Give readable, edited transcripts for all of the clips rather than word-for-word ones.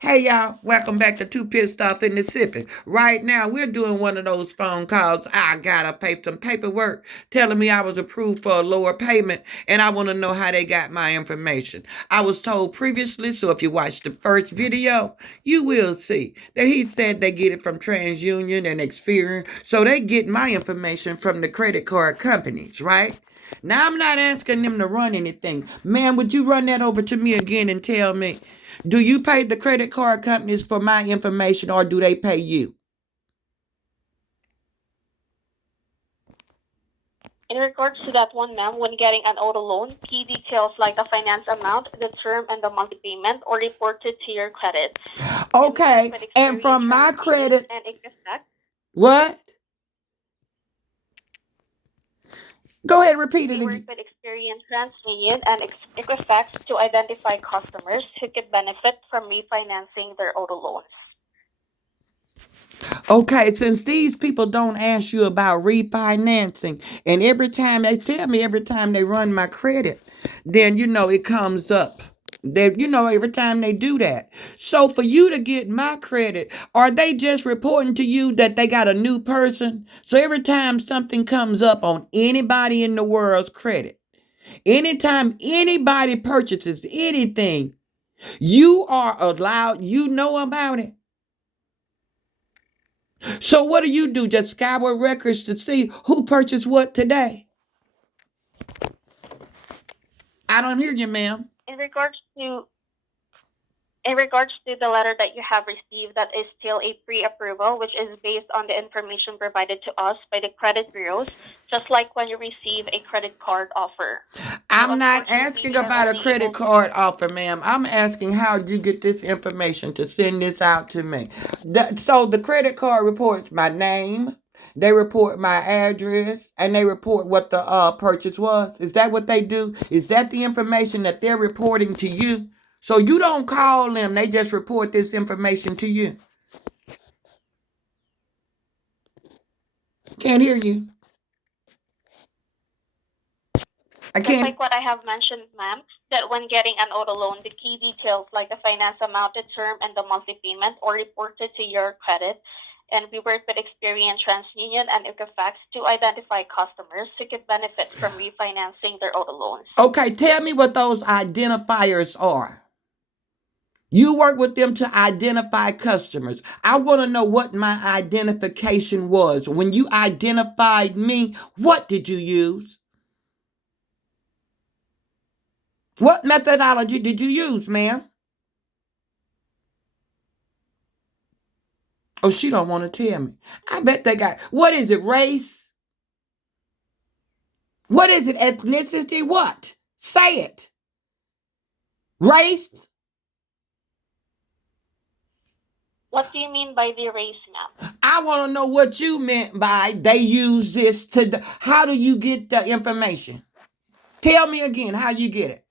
Hey y'all, welcome back to Two Pissed Off in Mississippi. Right now, we're doing one of those phone calls. I gotta pay some paperwork telling me I was approved for a lower payment, and I want to know how they got my information. I was told previously, so if you watch the first video, you will see that he said they get it from TransUnion and Experian, so they get my information from the credit card companies, right? Now, I'm not asking them to run anything. Man, would you run that over to me again and tell me, do you pay the credit card companies for my information or do they pay you? In regards to that one, ma'am, when getting an auto loan, key details like the finance amount, the term, and the monthly payment are reported to your credits. And we work Okay, with and Experian from my TransUnion credit, and Equifax. what? Go ahead, repeat it We work again. with Experian TransUnion and Equifax to identify customers who could benefit from refinancing their auto loans. Okay, since these people don't ask you about refinancing, and every time they tell me, every time they run my credit, then it comes up. Every time they do that. So for you to get my credit, are they just reporting to you that they got a new person? So every time something comes up on anybody in the world's credit, anytime anybody purchases anything, you are allowed, you know about it. So what do? Just scour records to see who purchased what today? I don't hear you, ma'am. In regards to In regards to the letter that you have received, that is still a pre-approval, which is based on the information provided to us by the credit bureaus, just like when you receive a credit card offer. So I'm not unfortunately, asking we are about a only credit able to. card offer, ma'am. I'm asking how did you get this information to send this out to me? So the credit card reports my name, they report my address, and they report what the purchase was. Is that what they do? Is that the information that they're reporting to you? So you don't call them, they just report this information to you. Can't hear you. I Just can't. like what I have mentioned, ma'am, that when getting an auto loan, the key details like the finance amount, the term, and the monthly payment are reported to your credit. And we work with Experian TransUnion and Equifax to identify customers who could benefit from refinancing their auto loans. Okay, tell me what those identifiers are. You work with them to identify customers. I want to know what my identification was. When you identified me, what did you use? What methodology did you use, ma'am? Oh, she don't want to tell me. I bet they got, what is it, race? What is it, ethnicity? What? Say it. Race? What do you mean by the race, ma'am? I want to know what you meant by they use this to, how do you get the information? Tell me again how you get it.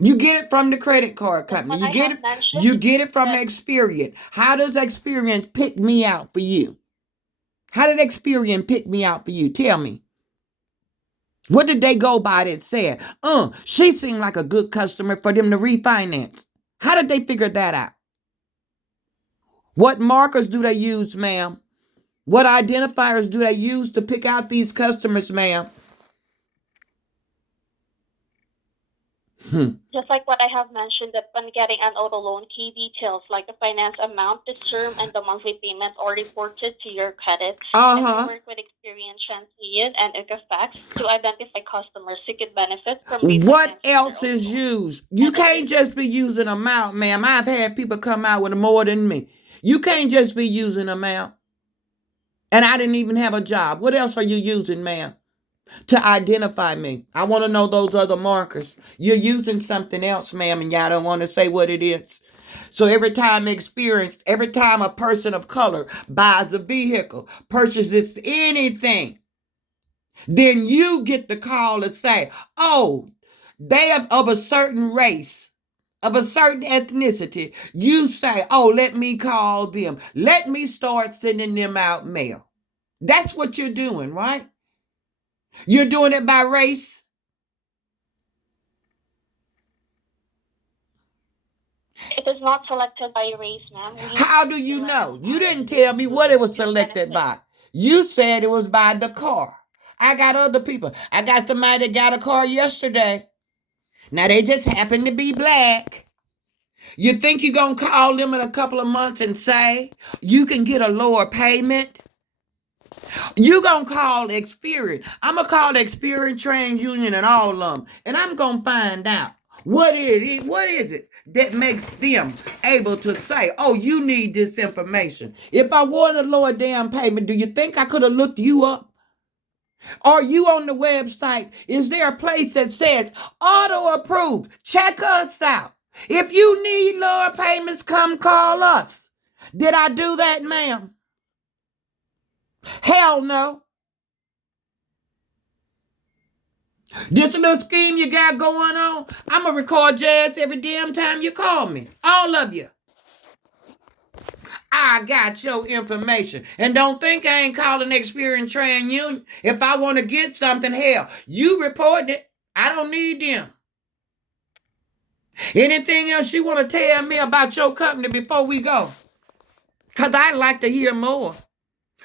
You get it from the credit card Just company. what You I get have it. mentioned, You get it from that Experian. How does Experian pick me out for you? How did Experian pick me out for you? Tell me. What did they go by that said? She seemed like a good customer for them to refinance. How did they figure that out? What markers do they use, ma'am? What identifiers do they use to pick out these customers, ma'am? Hmm. just like what I have mentioned, that when getting an auto loan, key details like the finance amount, the term, and the monthly payment are reported to your credit. And we Uh-huh. work with Experian TransUnion and Equifax to identify customers who could benefit from What refinancing their else auto is loans. used? You And that can't is just be using amount, ma'am. I've had people come out with more than me. You can't just be using amount. And I didn't even have a job. What else are you using, ma'am, to identify me? I want to know those other markers. You're using something else, ma'am, and y'all don't want to say what it is. So every time a person of color buys a vehicle, purchases anything, then you get the call to say, oh, they are of a certain race, of a certain ethnicity. You say, oh, let me call them. Let me start sending them out mail. That's what you're doing, right? You're doing it by race. is not selected by race, ma'am. We How do you select know? You didn't the tell me what it was student selected benefit. by. You said it was by the car. I got other people. I got somebody that got a car yesterday. Now they just happen to be black. You think you're going to call them in a couple of months and say you can get a lower payment? You going to call Experian. I'm going to call Experian, TransUnion, and all of them. And I'm going to find out what is it that makes them able to say, oh, you need this information. If I wanted a lower damn payment, do you think I could have looked you up? Are you on the website? Is there a place that says auto approved? Check us out. If you need lower payments, come call us. Did I do that, ma'am? Hell no. This little scheme you got going on, I'm going to record your ass every damn time you call me. All of you. I got your information. And don't think I ain't calling Experian TransUnion. If I want to get something, hell, you report it. I don't need them. Anything else you want to tell me about your company before we go? Because I'd like to hear more.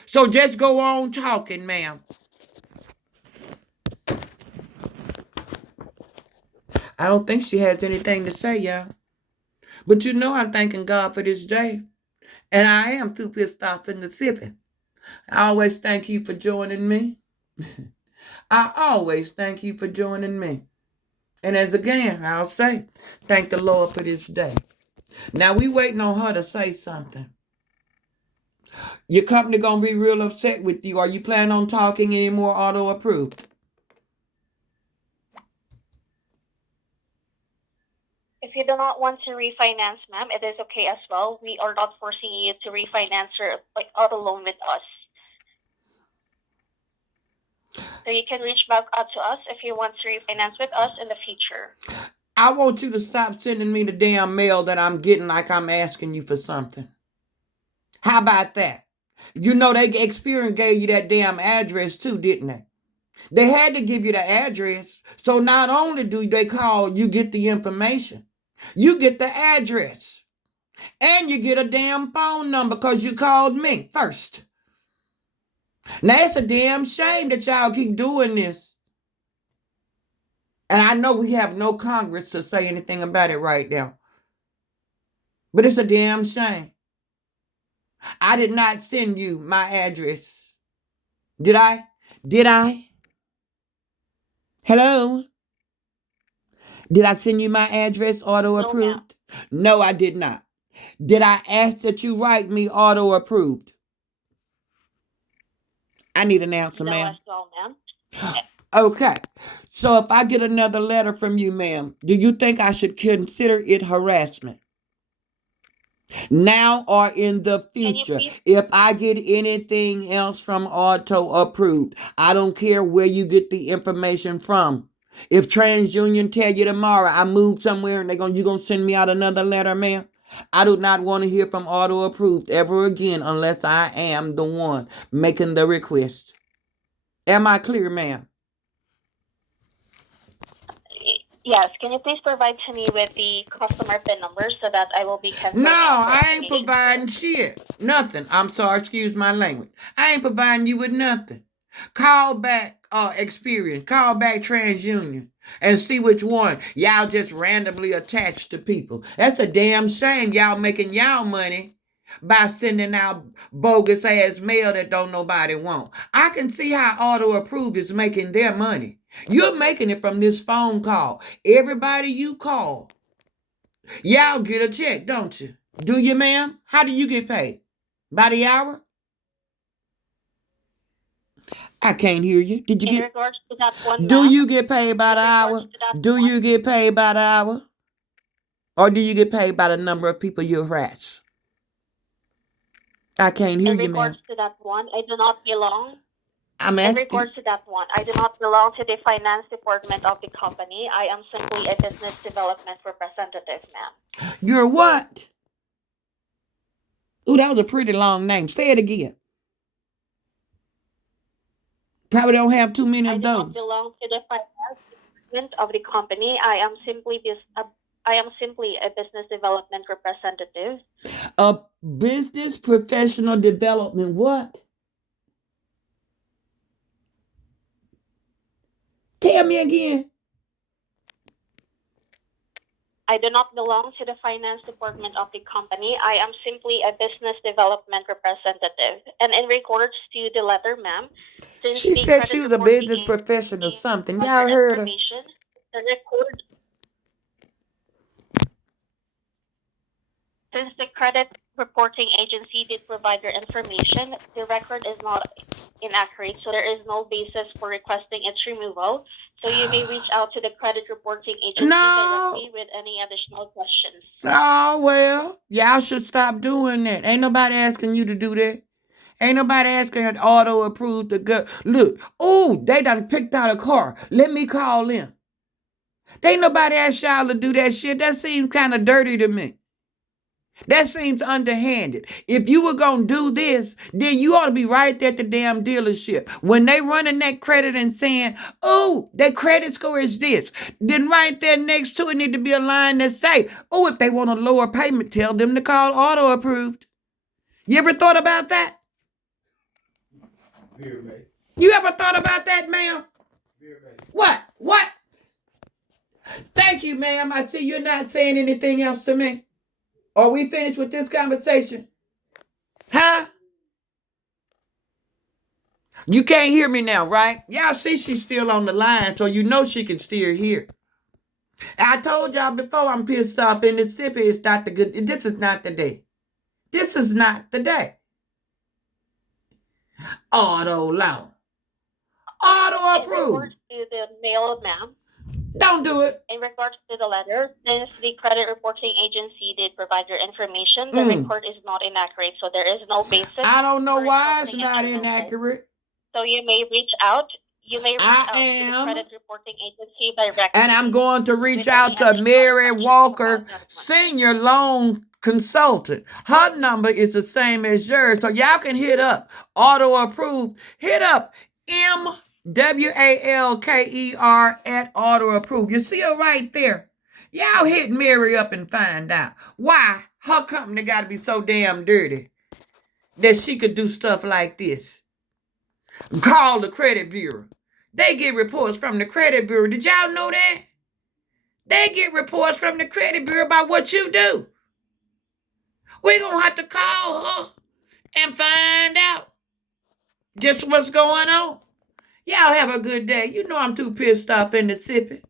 So just go on talking, ma'am. I don't think she has anything to say, y'all. But you know I'm thanking God for this day. And I am too pissed off in the sipping. I always thank you for joining me. I always thank you for joining me. And as again, I'll say, thank the Lord for this day. Now we waiting on her to say something. Your company gonna be real upset with you. Are you planning on talking any more auto approved? If you do not want to refinance, ma'am, it is okay as well. We are not forcing you to refinance your auto loan with us. So you can reach back out to us if you want to refinance with us in the future. I want you to stop sending me the damn mail that I'm getting like I'm asking you for something. How about that? You know they Experian gave you that damn address too, didn't they? They had to give you the address. So not only do they call, you get the information. You get the address. And you get a damn phone number because you called me first. Now it's a damn shame that y'all keep doing this. And I know we have no Congress to say anything about it right now. But it's a damn shame. I did not send you my address. Did I? Did I? Hello? Did I send you my address auto No, ma'am. approved? No, I did not. Did I ask that you write me auto approved? I need an answer, No as ma'am. well, ma'am. Okay. So if I get another letter from you, ma'am, do you think I should consider it harassment? Now or in the Can you future, please if I get anything else from auto approved, I don't care where you get the information from. If TransUnion tell you tomorrow I moved somewhere and you gonna send me out another letter, ma'am, I do not want to hear from auto approved ever again unless I am the one making the request. Am I clear, ma'am? Yes, can you please provide to me with the customer PIN number so that I will be No, canceling all the I ain't information providing here? shit. Nothing. I'm sorry, excuse my language. I ain't providing you with nothing. Call back Experian. Call back TransUnion. And see which one y'all just randomly attached to people. That's a damn shame y'all making y'all money by sending out bogus ass mail that don't nobody want. I can see how auto approve is making their money. You're making it from this phone call. Everybody you call, y'all get a check, don't you? Do you, ma'am? How do you get paid? By the hour? I can't hear you. Did you In get? regards to that one, Do ma'am, you get paid by the in regards hour? to that Do one, you get paid by the hour? Or do you get paid by the number of people you harass? I can't hear in you, regards ma'am. to that one, I do not belong. I'm In asking. regards to that one, I do not belong to the finance department of the company. I am simply a business development representative, ma'am. You're what? Ooh, that was a pretty long name. Say it again. Probably don't have too many I of do not those. belong to the finance department of the company. I am simply I am simply a business development representative. A business professional development what? Tell me again. I do not belong to the finance department of the company. I am simply a business development representative. And in regards to the letter, ma'am, since She the said she credit was a reporting business professional agency something. provides your Y'all heard her? information, the record since the credit reporting agency did provide your information, the record is not inaccurate, so there is no basis for requesting its removal. So you may reach out to the credit reporting agency No. directly with any additional questions. Oh, well, y'all should stop doing that. Ain't nobody asking you to do that. Ain't nobody asking her to auto approve the gut. Look, oh, they done picked out a car. Let me call them. Ain't nobody asked y'all to do that shit. That seems kind of dirty to me. That seems underhanded. If you were going to do this, then you ought to be right there at the damn dealership. When they running that credit and saying, oh, their credit score is this, then right there next to it need to be a line that say, oh, if they want a lower payment, tell them to call auto approved. You ever thought about that? You ever thought about that, ma'am? What? What? Thank you, ma'am. I see you're not saying anything else to me. Are we finished with this conversation? Huh? You can't hear me now, right? Y'all see she's still on the line, so you know she can still hear. I told y'all before I'm pissed off in Mississippi. It's not the good. This is not the day. This is not the day. Auto loan. Auto In approved. regards to the mail, ma'am, Don't do it. in regards to the letter, since the credit reporting agency did provide your information, the record is not inaccurate, so there is no basis. I don't know for why it's requesting its not removal. inaccurate. So you may reach out. You may reach I out to the am. credit reporting agency directly. And I'm going to reach with out any to additional Mary questions Walker, about that one. senior loan consultant. Her number is the same as yours. So y'all can hit up auto approved. Hit up MWALKER at auto approved. You see her right there. Y'all hit Mary up and find out why her company got to be so damn dirty that she could do stuff like this. Call the credit bureau. They get reports from the credit bureau. Did y'all know that? They get reports from the credit bureau about what you do. We're going to have to call her and find out just what's going on. Y'all have a good day. You know I'm too pissed off in Mississippi.